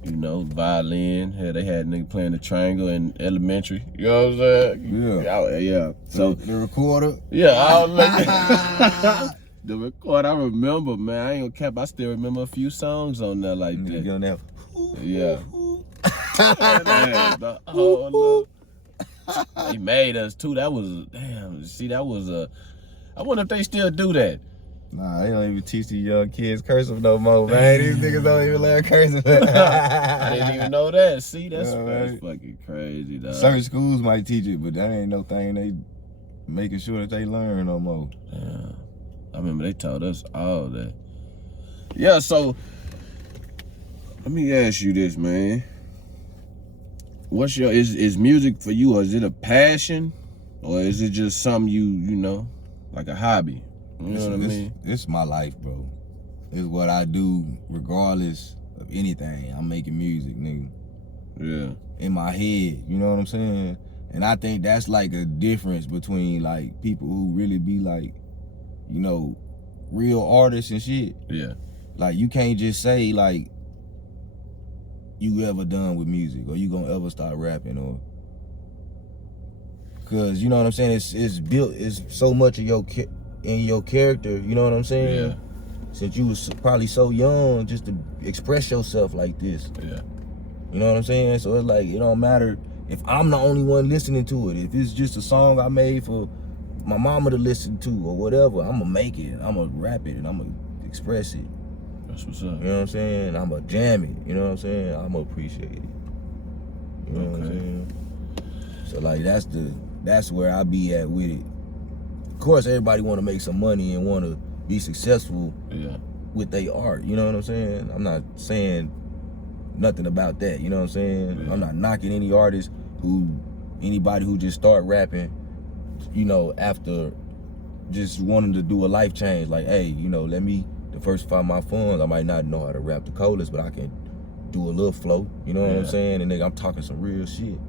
you know, violin. Yeah, they had nigga playing the triangle in elementary. You know what I'm saying? Yeah. So the recorder. Yeah, I was like, the record. I remember, man. I ain't gonna cap. I still remember a few songs on there like that. Get on there. Yeah. The whole little, they made us too. That was damn. See, that was a. I wonder if they still do that. Nah, they don't even teach these young kids cursive no more, man. These niggas don't even learn cursive. I didn't even know that. See, that's fucking crazy, dog. Certain schools might teach it, but that ain't no thing they making sure that they learn no more. Yeah. I remember they taught us all that. Yeah, so let me ask you this, man. What's your is music for you, or is it a passion, or is it just something you know, like a hobby? You know what I mean? It's my life, bro. It's what I do regardless of anything. I'm making music, nigga. Yeah. In my head, you know what I'm saying? And I think that's like a difference between like people who really be like, you know, real artists and shit. Yeah. Like you can't just say like you ever done with music or you gonna ever start rapping or, cause you know what I'm saying? It's built. It's so much of in your character. You know what I'm saying? Yeah. Since you was probably so young, just to express yourself like this. Yeah. You know what I'm saying? So it's like it don't matter if I'm the only one listening to it. If it's just a song I made for my mama to listen to or whatever, I'm gonna make it. I'm gonna rap it and I'm gonna express it. That's what's up. You know what I'm saying? I'm gonna jam it. You know what I'm saying? I'm gonna appreciate it. You know what I'm saying? So like that's where I be at with it. Of course, everybody want to make some money and want to be successful with their art. You know what I'm saying? I'm not saying nothing about that. You know what I'm saying? Yeah. I'm not knocking anybody who just start rapping, you know, after just wanting to do a life change. Like, hey, you know, let me diversify my funds. I might not know how to rap the coldest, but I can do a little flow. You know what I'm saying? And nigga, I'm talking some real shit.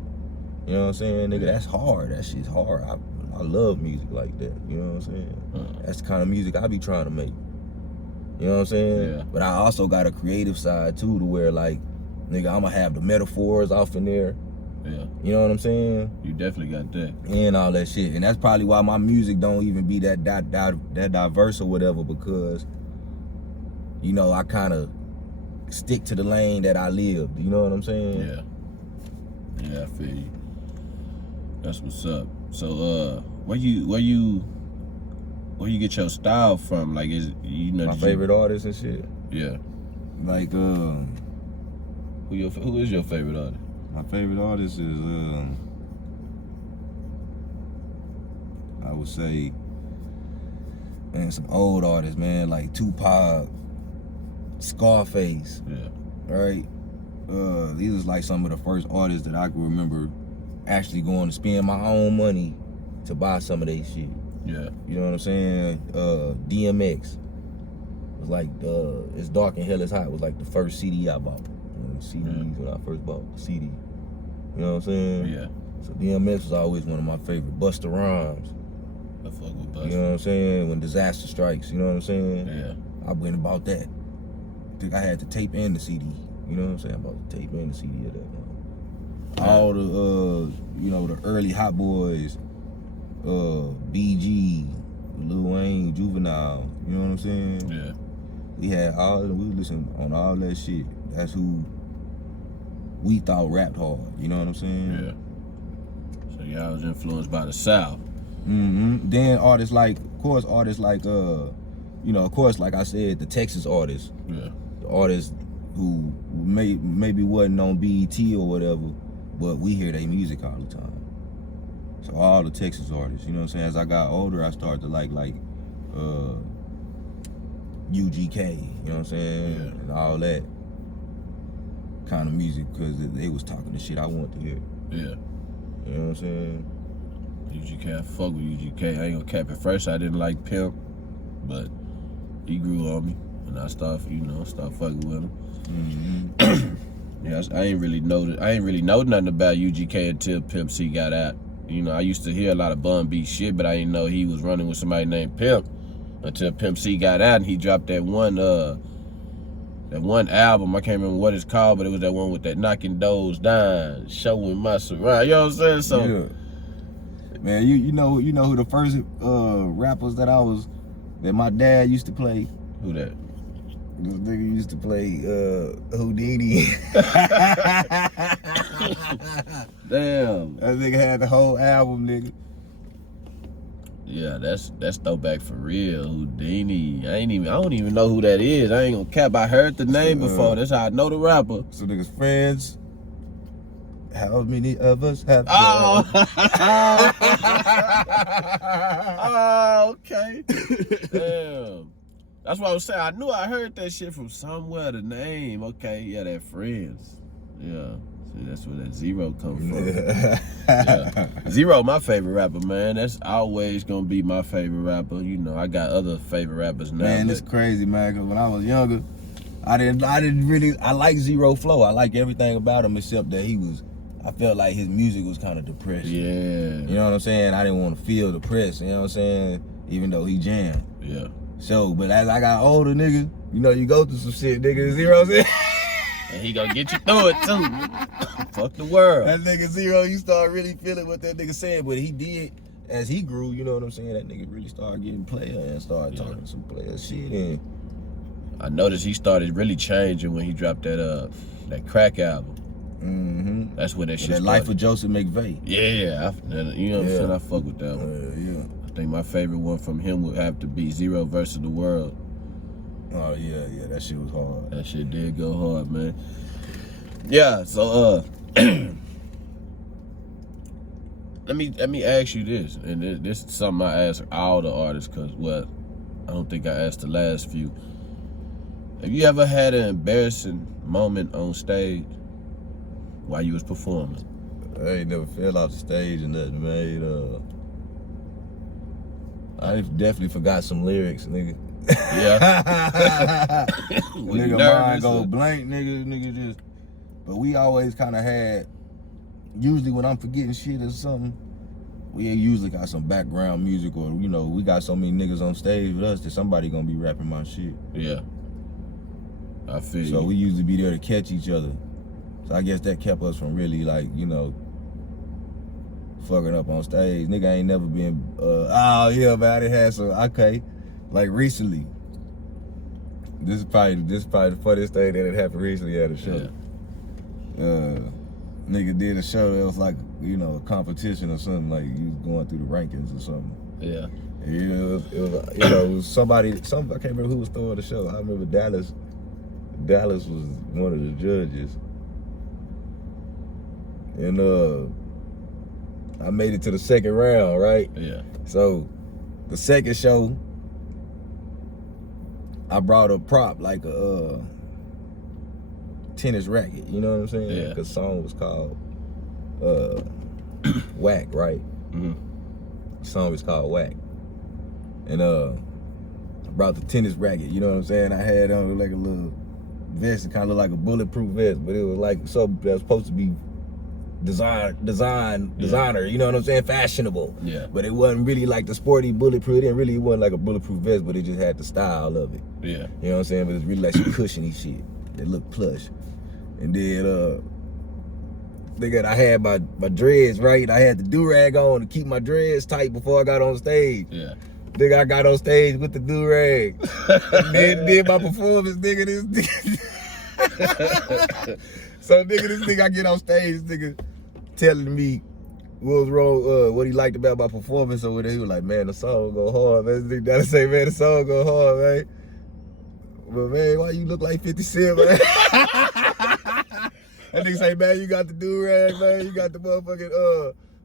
You know what I'm saying? Nigga, that's hard. That shit's hard. I love music like that. You know what I'm saying? That's the kind of music I be trying to make. You know what I'm saying? Yeah. But I also got a creative side too, to where like, nigga, I'ma have the metaphors off in there. Yeah. You know what I'm saying? You definitely got that. And all that shit. And that's probably why my music don't even be that diverse or whatever, because, you know, I kind of stick to the lane that I lived. You know what I'm saying? Yeah. Yeah, I feel you. That's what's up. So, where you get your style from? Like, is you know my favorite artists and shit? Yeah. Like, who is your favorite artist? My favorite artist is I would say, man, some old artists, man, like Tupac, Scarface. Yeah. Right? These was like some of the first artists that I can remember actually going to spend my own money to buy some of their shit. Yeah. You know what I'm saying? DMX was like, It's Dark and Hell is Hot was like the first CD I bought. CDs when I first bought the CD. You know what I'm saying? Yeah. So DMX was always one of my favorite. Busta Rhymes. I fuck with Busta. You know what I'm saying? When disaster strikes, you know what I'm saying? Yeah. I went and bought that. I think I had to tape in the CD. You know what I'm saying? I bought the tape in the CD of that one. All the you know, the early Hot Boys, BG, Lil Wayne, Juvenile, you know what I'm saying? Yeah. We listened on all that shit. That's who we thought rapped hard, you know what I'm saying? Yeah. So y'all was influenced by the South. Mm-hmm. Then artists like, you know, of course, like I said, the Texas artists. Yeah. The artists who maybe wasn't on BET or whatever, but we hear their music all the time. So all the Texas artists, you know what I'm saying? As I got older, I started to like UGK, you know what I'm saying? Yeah. And all that kind of music, because they was talking the shit I want to hear. Yeah. You know what I'm saying? UGK, I fuck with UGK. I ain't gonna cap. At first I didn't like Pimp, but he grew on me, and I started fucking with him. Yeah, I ain't really know nothing about UGK until Pimp C got out. You know, I used to hear a lot of Bun B shit, but I didn't know he was running with somebody named Pimp until Pimp C got out and he dropped that one album. I can't remember what it's called, but it was that one with that knocking doors down, showing my surround. You know what I'm saying? So, yeah. Man, you know who the first rappers that my dad used to play? Who that? This nigga used to play Houdini. Damn. That nigga had the whole album, nigga. Yeah, that's throwback for real. Houdini. I don't even know who that is. I ain't gonna cap. I heard the name before. That's how I know the rapper. So niggas friends. How many of us have Oh, oh, okay. Damn. That's what I was saying. I knew I heard that shit from somewhere. The name. Okay, yeah, that Friends. Yeah. See, that's where that Zero come from. Yeah. Zero, my favorite rapper, man. That's always gonna be my favorite rapper. You know, I got other favorite rappers now. Man, it's crazy, man. Cause when I was younger, I like Zero flow. I like everything about him except that I felt like his music was kind of depressing. Yeah. You know what I'm saying? I didn't want to feel depressed. You know what I'm saying? Even though he jammed. Yeah. So, but as I got older, nigga, you know, you go through some shit, nigga. Zero said. And he gonna get you through it too. Fuck the world. That nigga Zero, you start really feeling what that nigga saying, but he did as he grew. You know what I'm saying? That nigga really started getting player and started talking some player shit. And I noticed he started really changing when he dropped that Crack album. Mm-hmm. That's when that shit that started. Life of Joseph McVeigh. Yeah, you know what I'm saying? I fuck with that one. Yeah. I think my favorite one from him would have to be Zero versus the World. Oh yeah, that shit was hard. That shit did go hard, man. Yeah, so let me ask you this, and this is something I ask all the artists, cause I don't think I asked the last few. Have you ever had an embarrassing moment on stage while you was performing? I ain't never fell off the stage and nothing, man. I definitely forgot some lyrics, nigga. Yeah. Nigga, mind go blank, nigga just. But we always kind of had. Usually when I'm forgetting shit or something, we usually got some background music, or you know, we got so many niggas on stage with us that somebody gonna be rapping my shit. Yeah. I feel So you. we usually be there to catch each other. So I guess that kept us from really like, you know, fucking up on stage. Nigga ain't never been, oh yeah, man, I done had some, okay. Like recently, this is probably the funniest thing that had happened recently at a show. Yeah. Nigga did a show that was like, you know, a competition or something, like you was going through the rankings or something. Yeah. It was you know, it was somebody, I can't remember who was throwing the show. I remember Dallas was one of the judges. And I made it to the second round, right? Yeah. So the second show, I brought a prop like a tennis racket, you know what I'm saying? Yeah. The song was called Whack, right? Mm-hmm. The song was called Whack. And I brought the tennis racket, you know what I'm saying? I had on like a little vest, it kind of looked like a bulletproof vest, but it was like something that was supposed to be designer, you know what I'm saying? Fashionable. Yeah. But it wasn't really like the sporty bulletproof. It wasn't like a bulletproof vest, but it just had the style of it. Yeah. You know what I'm saying? But it's really like some cushiony shit that looked plush. And then nigga, I had my dreads, right? I had the do-rag on to keep my dreads tight before I got on stage. Yeah. Nigga, I got on stage with the do-rag. And then did my performance, nigga, So this nigga, I get on stage, this nigga telling me what was wrong, what he liked about my performance over there. He was like, man, the song go hard, man. This nigga gotta say, man, the song go hard, man. But man, why you look like 50 Cent, man? That nigga say, man, you got the do-rag, man. You got the motherfucking,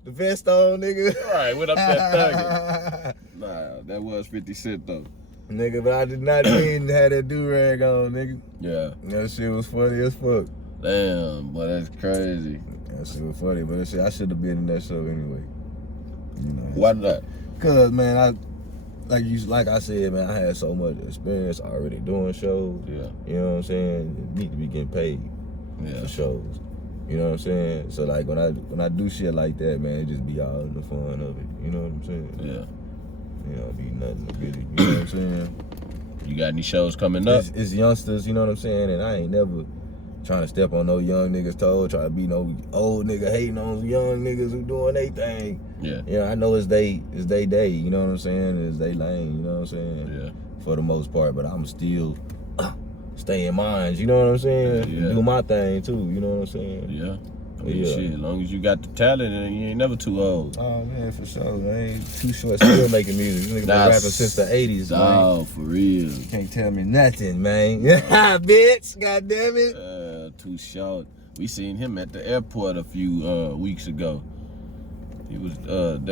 the vest on, nigga. Right, went up there thugging. Nah, that was 50 Cent though. Nigga, but I did not even have that do-rag on, nigga. Yeah. That shit was funny as fuck. Damn, boy, that's crazy. That shit was funny, but that shit, I should have been in that show anyway. You know. Why not? Cause man, like I said, man, I had so much experience already doing shows. Yeah. You know what I'm saying? You need to be getting paid for shows. You know what I'm saying? So like when I do shit like that, man, it just be all in the fun of it. You know what I'm saying? Yeah. You know, it be nothing to really. You know what I'm saying? You got any shows coming up? It's youngsters, you know what I'm saying? And I ain't never trying to step on no young niggas' toes, try to be no old nigga hating on young niggas who doing their thing. Yeah. You know, I know it's they day, you know what I'm saying? It's they lane, you know what I'm saying? Yeah. For the most part, but I'm still stay in mind, you know what I'm saying? Yeah. Do my thing too, you know what I'm saying? Yeah. I mean, shit, as long as you got the talent, and you ain't never too old. Oh man, for sure, man. Too short, still making music. This nigga been rapping since the 80s, man. Oh, for real. You can't tell me nothing, man. Bitch, goddamn it. Too short. We seen him at the airport a few weeks ago. He was down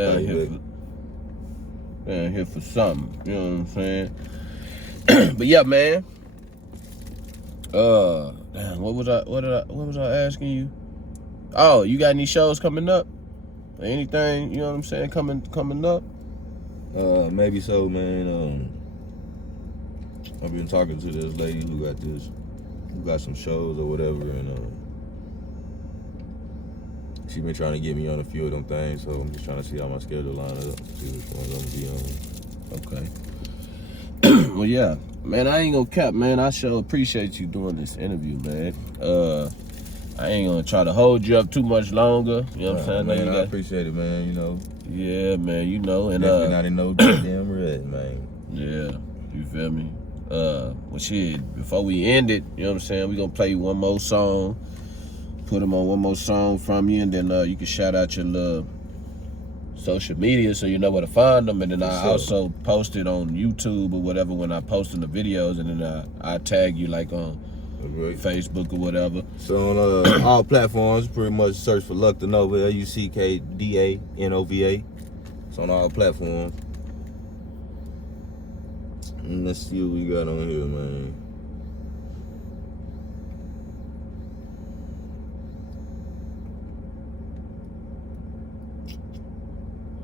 here for something. You know what I'm saying? But yeah, man. Damn, what was I asking you? Oh, you got any shows coming up? Or anything, you know what I'm saying, coming up? Maybe so, man. I've been talking to this lady who got some shows or whatever, and she been trying to get me on a few of them things, so I'm just trying to see how my schedule line up, see which ones I'm gonna be on. Okay. Well, yeah, man, I ain't gonna cap, man. I sure appreciate you doing this interview, man. I ain't gonna try to hold you up too much longer. You know what I'm saying? Man, I appreciate it, man. You know. Yeah, man. You know, and definitely not in no goddamn red, man. Yeah, you feel me? Well, shit. Before we end it, you know what I'm saying? We gonna play you one more song. Put them on one more song from you, and then you can shout out your little social media so you know where to find them. And then I also post it on YouTube or whatever when I post in the videos, and then I tag you like on Facebook or whatever. So on all platforms, pretty much search for luckdanova, luckdanova. It's on all platforms. And let's see what we got on here, man.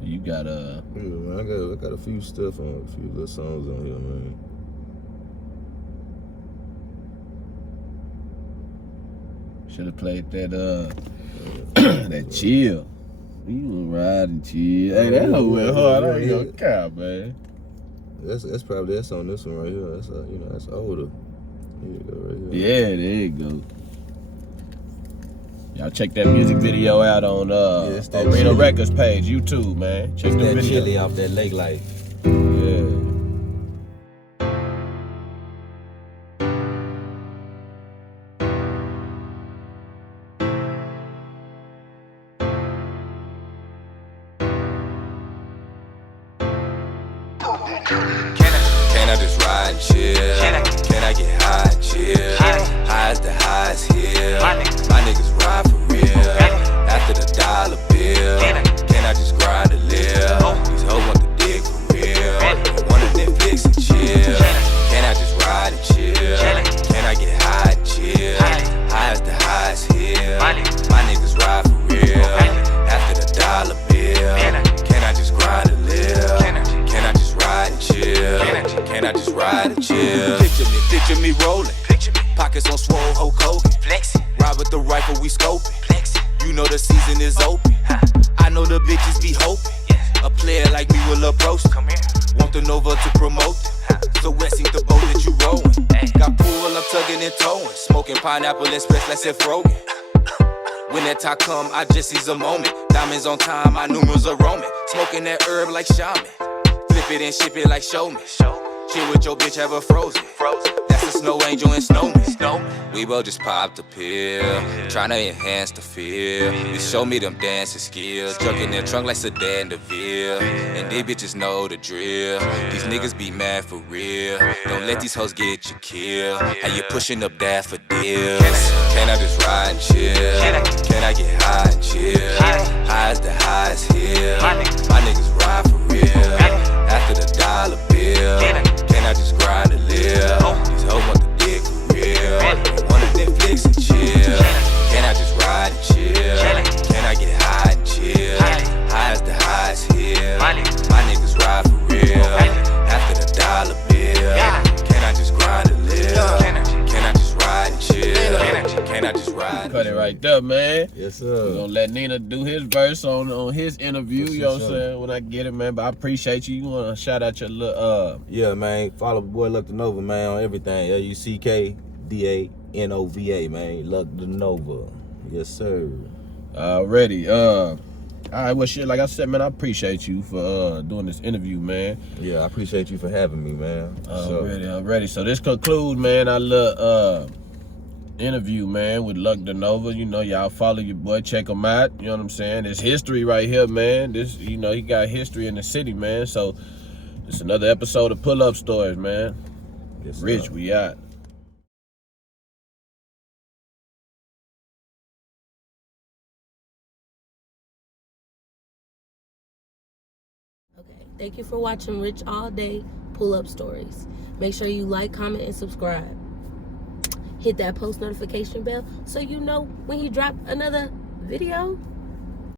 You got yeah, man, I got a few stuff on, a few little songs on here, man. Should have played that that chill. You was riding chill. Hey, that hoe went hard. I ain't gonna cap, man. That's probably on this one right here. That's that's older. Here you go, right here. Yeah, there you go. Y'all check that music video out on Orena Records page, YouTube, man. Check the video. Chili off that lake life. Yeah. Can I just ride and chill? Can I get high and chill? Highs the highs here. My niggas ride for real. After the dollar bill, can I just grind and live? These hoes want the dick for real. They want a Netflix and chill. Can I just ride and chill? Can I get high and chill? Highs the highs here. My niggas ride for real. After the dollar bill, can I just grind and live? Can I just ride and chill? Can I just ride and chill? Picture me rolling. Pockets on swole, Hulk Hogan. Ride with the rifle, we scoping. You know the season is open. I know the bitches be hoping. A player like me will approach. Want the Nova to promote. So wet sink the boat that you rowing. Got pool, I'm tugging and towing. Smoking pineapple express like Seth Rogen. When that time come, I just seize a moment. Diamonds on time, my numerals are roaming. Smoking that herb like shaman. Flip it and ship it like showman. Chill with your bitch, have her frozen. That's a snow angel and snowman. We both just popped a pill, tryna enhance the feel. You show me them dancing skills, drunk in their trunk like Sedan DeVille. And they bitches know the drill. These niggas be mad for real. Don't let these hoes get you killed. How you pushing up daffodils? Can I just ride and chill? Can I get high and chill? Highs the highs here. My niggas ride for real. After the dollar bill, can I just grind and live? These hoes want the dick for real. They want a Netflix and chill. Can I just ride and chill? Can I get high and chill? Highs the highs here. let Nina do his verse on his interview, For you know what I'm sure. saying, when I get it, man. But I appreciate you. You want to shout out your little, Yeah, man. Follow boy luckdanova, man, on everything. LuckDanova, man. Luckdanova. Yes, sir. already. All right, well, shit, like I said, man, I appreciate you for doing this interview, man. Yeah, I appreciate you for having me, man. Already. So this concludes, man, our little interview, man, with luckdanova. You know, y'all follow your boy, check him out. You know what I'm saying? There's history right here, man. This, you know, he got history in the city, man. So it's another episode of Pull Up Stories, man. Yes, sir. Rich, we out. Okay, thank you for watching Rich All Day Pull Up Stories. Make sure you like, comment, and subscribe. Hit that post notification bell so you know when he drop another video.